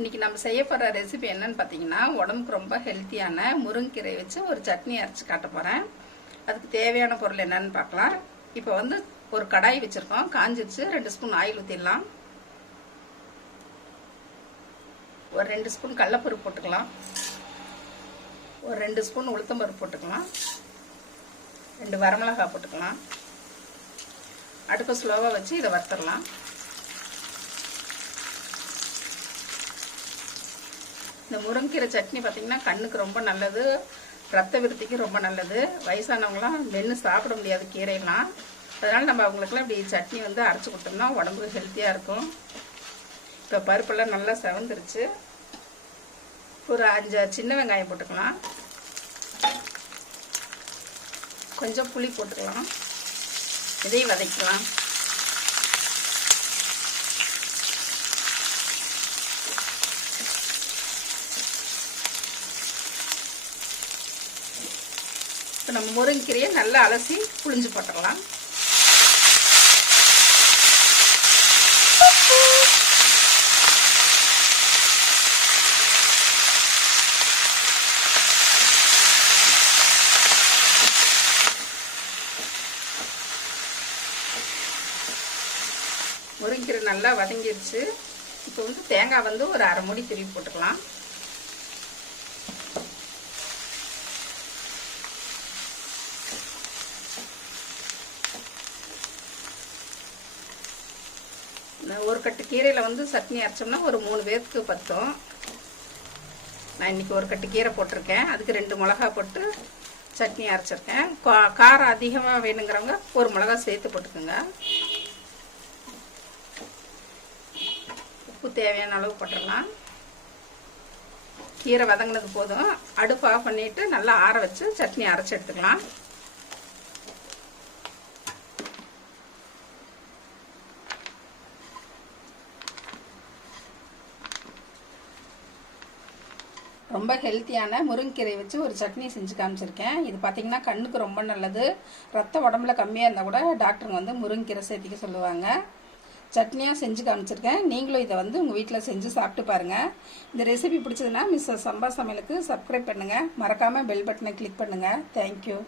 இன்னைக்கு நம்ம செய்ய போகிற ரெசிபி என்னன்னு பார்த்தீங்கன்னா, உடம்புக்கு ரொம்ப ஹெல்த்தியான முருங்கைக்கீரை வச்சு ஒரு சட்னி அரைச்சி காட்ட போகிறேன். அதுக்கு தேவையான பொருள் என்னன்னு பார்க்கலாம். இப்போ வந்து ஒரு கடாய் வச்சுருக்கோம், காஞ்சிருச்சு. 2 ஸ்பூன் ஆயில் ஊற்றிடலாம். ஒரு 2 ஸ்பூன் கடலைப்பருப்பு போட்டுக்கலாம். ஒரு 2 ஸ்பூன் உளுத்தம்பருப்பு போட்டுக்கலாம். 2 வரமிளகாய் போட்டுக்கலாம். அடுப்பை ஸ்லோவாக வச்சு இதை வறுத்துடலாம். இந்த முருங்கைக்கீரை சட்னி பார்த்திங்கன்னா கண்ணுக்கு ரொம்ப நல்லது, ரத்த விருத்திக்கு ரொம்ப நல்லது. வயசானவங்களாம் மென்று சாப்பிட முடியாது கீரையெல்லாம். அதனால் நம்ம அவங்களுக்குலாம் இப்படி சட்னி வந்து அரைச்சி கொடுத்தோம்னா உடம்புக்கு ஹெல்த்தியாக இருக்கும். இப்போ பருப்பெல்லாம் நல்லா செவந்துருச்சு. ஒரு 5 சின்ன வெங்காயம் போட்டுக்கலாம். கொஞ்சம் புளி போட்டுக்கலாம். இதையும் வதக்கலாம். இப்போ நம்ம முருங்கைக்கீரையை நல்லா அலசி புளிஞ்சு போட்டுடலாம். முருங்கைக்கீரை நல்லா வதங்கிடுச்சு. இப்போ வந்து தேங்காய் வந்து ஒரு 1/2 மூடி திருவி போட்டுக்கலாம். ஒரு கட்டு கீரையில் வந்து சட்னி அரைச்சோம்னா ஒரு 3 பேருக்கு பத்தும். நான் இன்றைக்கி ஒரு கட்டு கீரை போட்டிருக்கேன். அதுக்கு 2 மிளகா போட்டு சட்னி அரைச்சிருக்கேன். காரம் அதிகமாக வேணுங்கிறவங்க ஒரு மிளகா சேர்த்து போட்டுக்கோங்க. உப்பு தேவையான அளவு போட்டுடலாம். கீரை வதங்கினது போதும். அடுப்பு ஆஃப் பண்ணிவிட்டு நல்லா ஆற வச்சு சட்னி அரைச்சி எடுத்துக்கலாம். ரொம்ப ஹெல்த்தியான முருங்கைக்கீரை வச்சு ஒரு சட்னி செஞ்சு காமிச்சிருக்கேன். இது பார்த்திங்கன்னா கண்ணுக்கு ரொம்ப நல்லது. ரத்த உடம்புல கம்மியாக இருந்தால் கூட டாக்டருங்க வந்து முருங்கைக்கீரை சேர்த்திக்க சொல்லுவாங்க. சட்னியாக செஞ்சு காமிச்சிருக்கேன். நீங்களும் இதை வந்து உங்கள் வீட்டில் செஞ்சு சாப்பிட்டு பாருங்கள். இந்த ரெசிபி பிடிச்சதுன்னா மிஸ்ஸஸ் சம்பா சமையலுக்கு சப்ஸ்கிரைப் பண்ணுங்கள். மறக்காமல் பெல் பட்டனை கிளிக் பண்ணுங்கள். தேங்க்யூ.